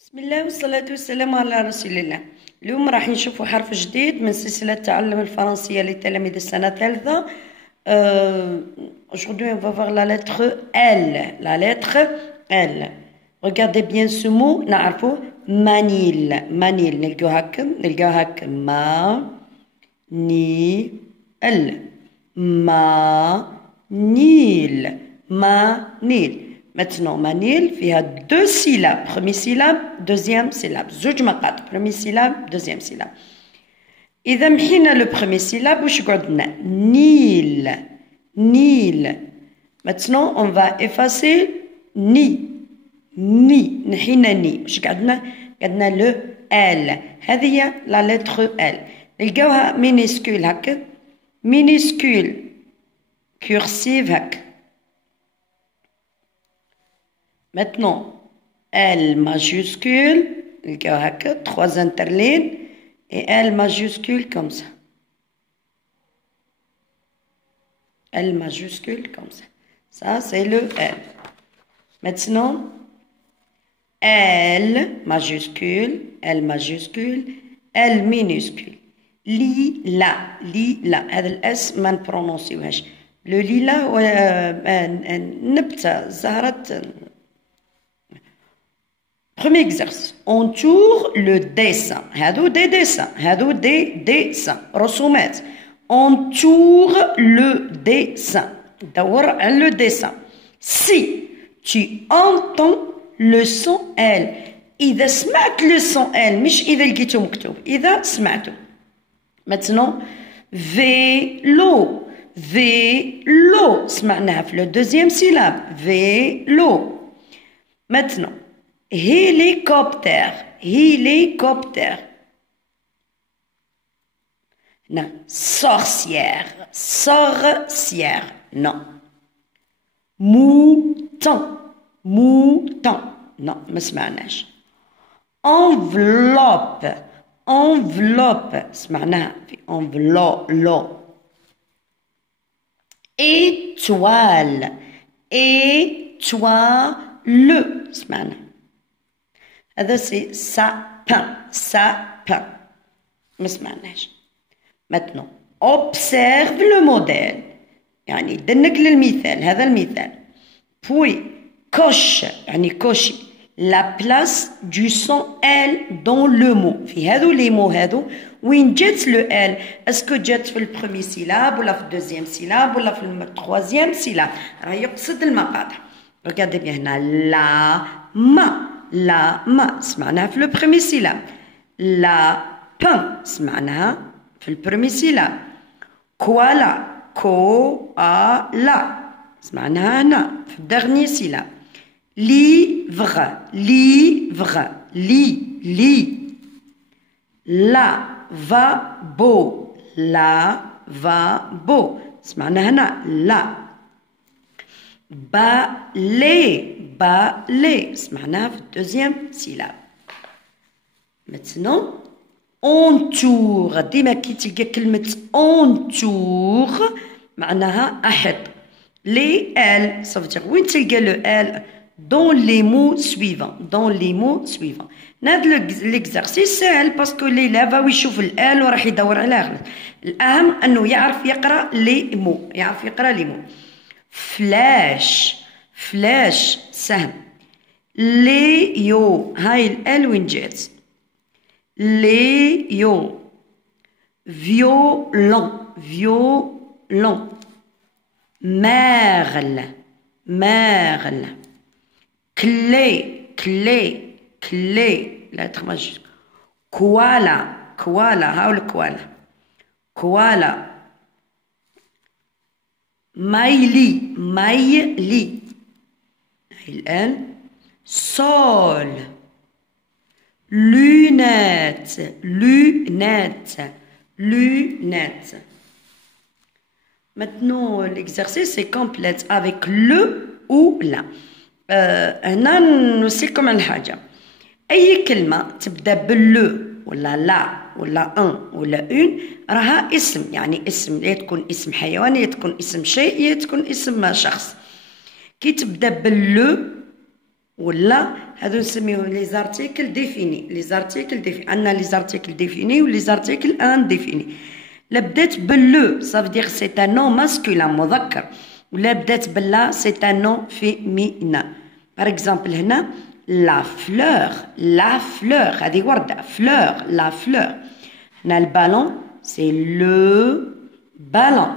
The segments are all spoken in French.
بسم الله والصلاة والسلام على رسول الله. اليوم راح نشوفوا حرف جديد من سلسلة تعلم الفرنسية لتلاميذ السنة الثالثة. Aujourd'hui on va voir la lettre L. La lettre L. Regardez bien ce mot. نعرفه manil. Manil. نلقاو هكا ما ني ال manil. Manil. Maintenant, manil, il y a deux syllabes. Première syllabe, deuxième syllabe. زوج مقاطع. Première syllabe, deuxième syllabe. إذا محينا le premier syllabe, وش قعدنا؟ نيل. نيل. Maintenant, on va effacer ni. ني. نحينا ني. وش قعدنا؟ قعدنا le L. هذه هي la lettre L. نلقاوها minuscule هكا. minuscule. cursive هكا. Maintenant, L majuscule, trois interlignes, et L majuscule comme ça. L majuscule comme ça. Ça, c'est le L. Maintenant, L majuscule, L minuscule. Lila. هذا الأس ما نبرونونسيوهاش. Le lila, نبتة زهرة. Premier exercice. On tourne le dessin. هادو des dessins. رسومات. On tourne le dessin. دور على le dessin. Si tu entends le son L. إذا سمعت le son L. مش إذا لقيته مكتوب. إذا سمعته. Maintenant, vélo. سمعناها في le deuxième syllabe. Vélo. Maintenant. Hélicoptère. Non. Sorcière. Non. Mouton. Non, ما سمعناش. Enveloppe. سمعناها في enveloppe. Étoile. سمعناها. هذا سي sapin. ما سمعناش. Maintenant, observe le modèle. يعني دنك للمثال. هذا المثال. Puis, coche. يعني كوشي. La place du son L dans le mot. في هذو les mots هذو. وين جات le L. Est-ce que جات في البرومي syllabe ولا في الدوزيام syllabe ولا في التروازيام syllabe. راه يقصد المقاطع. Regardez bien هنا. La ma سمعناها في le premier syllabe. La pain سمعناها في le premier syllabe. Koala سمعناها هنا في le dernier syllabe. Livre. Lavabo سمعناها هنا لا. Balai سمعناها في الدوزيام syllabe. Maintenant, entoure. ديما كي تلقى كلمة entoure معناها أحد. Les L, ça veut dire وين تلقى le L dans les mots suivants. هذا l'exercice سهل باسكو l'élève راهو يشوف ال L وراح يدور عليها غلط. الأهم أنه يعرف يقرأ les mots. فلاش سهم. ليو هاي ال وين جات. ليو. فيولون. ميرل. كلي لا تخمج. كوالا هاو الكوالا. كوالا. مايلي الآن. sol. lunette. Maintenant l'exercice est complète avec le ou la. هنا نوصيكم على حاجة. أي كلمة تبدأ باللو ولا لا ولا ان ولا اون راها اسم. يعني اسم يا تكون اسم حيوان يا تكون اسم شيء يا تكون اسم شخص. كي تبدا باللو ولا هادو نسميوهم لي زارتيكل ديفيني. لي زارتيكل ديفيني عندنا لي زارتيكل ديفيني ولي زارتيكل انديفيني. لا بدات باللو ça veut dire c'est un nom masculin مذكر، ولا بدات باللا c'est un nom féminin. par exemple هنا la fleur هذه وردة fleur la fleur. هنا البالون c'est le ballon.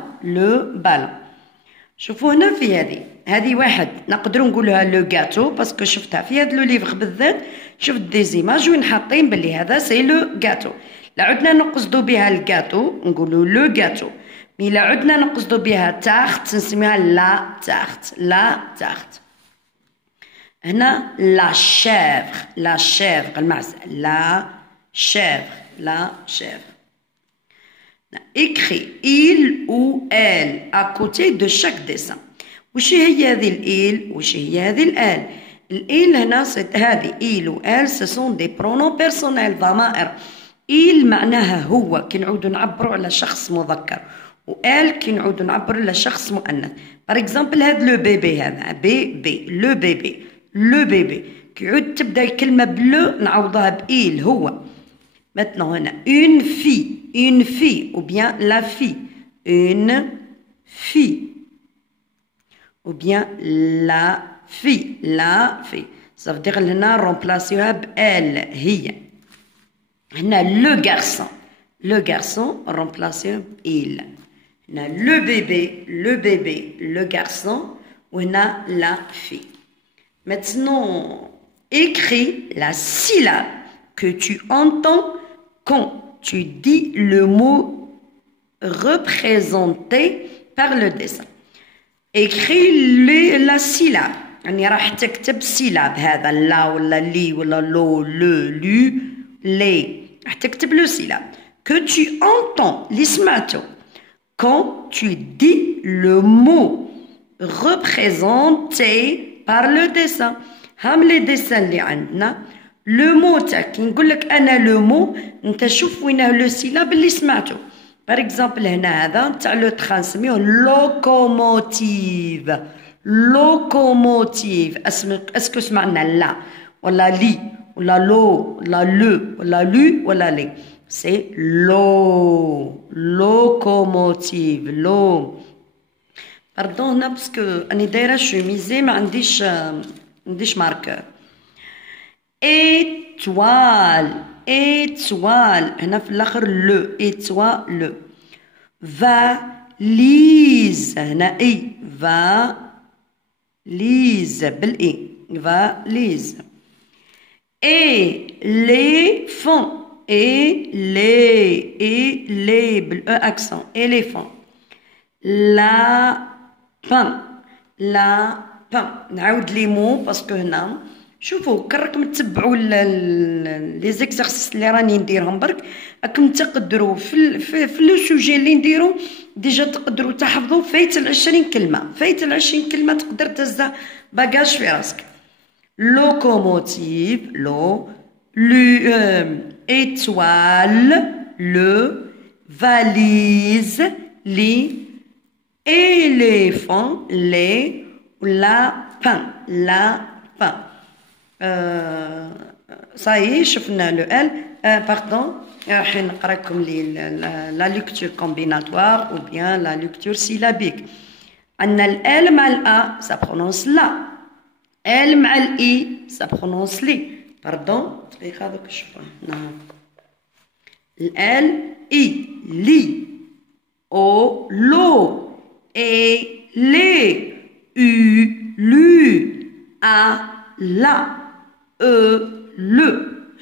شوفوا هنا في هذه واحد نقدروا نقولها لو غاتو باسكو شفتها في هذا لو ليفغ بالذات، شفت دي زيماج وين حاطين باللي هذا سي لو غاتو. لا عدنا نقصدوا بها الغاتو نقولوا لو غاتو، مي لا عدنا نقصدوا بها تارت نسميها لا تارت. هنا لا شيفغ المعزة لا chèvre. Écrit il ou elle à côté de chaque dessin. وش هي هذه الإيل وش هي هذه الآل؟ الإيل هنا هذه إيل و آل ce sont des pronoms personnels ضمائر. إيل معناها هو كي نعودوا نعبروا على شخص مذكر، وآل كي نعودوا نعبروا على شخص مؤنث. par exemple هذا لو بيبي هذا بيبي لو بيبي كي يعود تبدا الكلمة بلو نعوضها بإيل هو. maintenant هنا une fille ou bien la fille une fille ou bien la fille ça veut dire هنا remplacer بelle هي. هنا le garçon remplacer il. هنا le bébé le garçon وهنا la fille. maintenant écris la syllabe que tu entends quand tu dis le mot représenté par le dessin. écris la syllabe يعني راح تكتب syllabe هذا لا ولا لي ولا لو لو لي راح تكتب le syllabe que tu entends اللي سمعته quand tu dis le mot représenté par le dessin. هم لي ديسان اللي عندنا لو مو تاعك كي نقول لك انا لو مو انت شوف وينه لو سيلاب اللي سمعته. بار اكزومبل هنا هذا تاع لو تران نسميوه لوكوموتيف اسكو سمعنا لا ولا لي ولا لو ولا لو ولا لو ولا لي سي لوكوموتيف لو. باردون هنا باسكو اني دايره شوميزي ما عنديش ماركر. étoile هنا في الاخر لو étoile. valise هنا اي valise بالاي valise. éléphant بالاو اكسون éléphant. lapin نعاود لي مو باسكو هنا شوفوا كراكم تتبعوا لي زيكزارسيس اللي راني نديرهم برك راكم تقدروا في لو سوجي اللي نديرو ديجا تقدروا تحفظوا فايت 20 كلمه تقدر تهزها باكاج في راسك. لوكوموتيف لو étoile le valise لي éléphant les lapin صايي شفنا لو ال باردون راح نقرا لكم لا ليكتور كومبيناتوار او بيان لا ليكتور سيلابيك. عندنا ال مع الا سا برونونس لا، ال مع الاي سا برونونس لي. باردون دقيقه دوك شوفوا هنا ال اي لي او لو اي لي u lu a la le.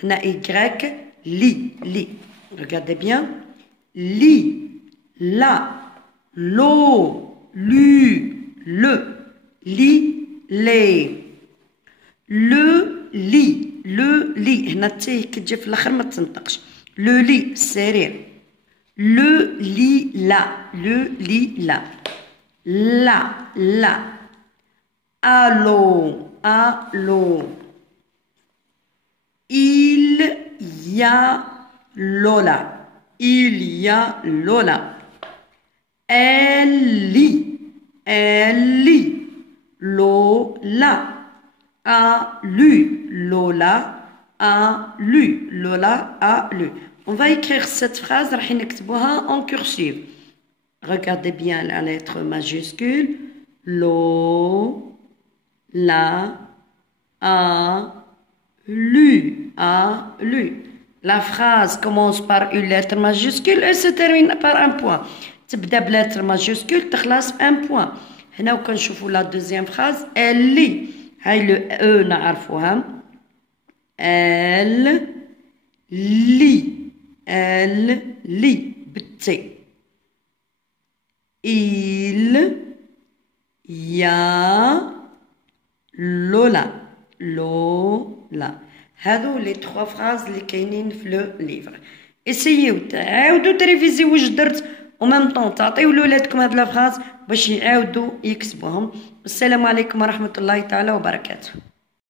هنا y li. regardez bien li la lo lu le li les le li هنا تي كتجي في الاخر ما تنطقش. le lit السرير. le lit la la allô il y a Lola elle lit Lola a lu. Lola a lu. Lola a lu. On va écrire cette phrase en cursive. Regardez bien la lettre majuscule. Lo, la, a, lu, a, lu. La phrase commence par une lettre majuscule et se termine par un point. تبدأ بلتر majuscule تخلص un point. هنا وكنشوفوا la deuxième phrase. Elle lit. هاي le E نعرفوها. Elle lit. Elle lit. بالتي. Il y a Lola. Lola. هادو لي 3 phrases اللي كاينين في لو ليفر. اسيو تعاودوا تريفيزيو واش درت وميم طون تعطيو لولادكم هاد لا فراز باش يعاودوا يكتبوهم. السلام عليكم ورحمه الله تعالى وبركاته.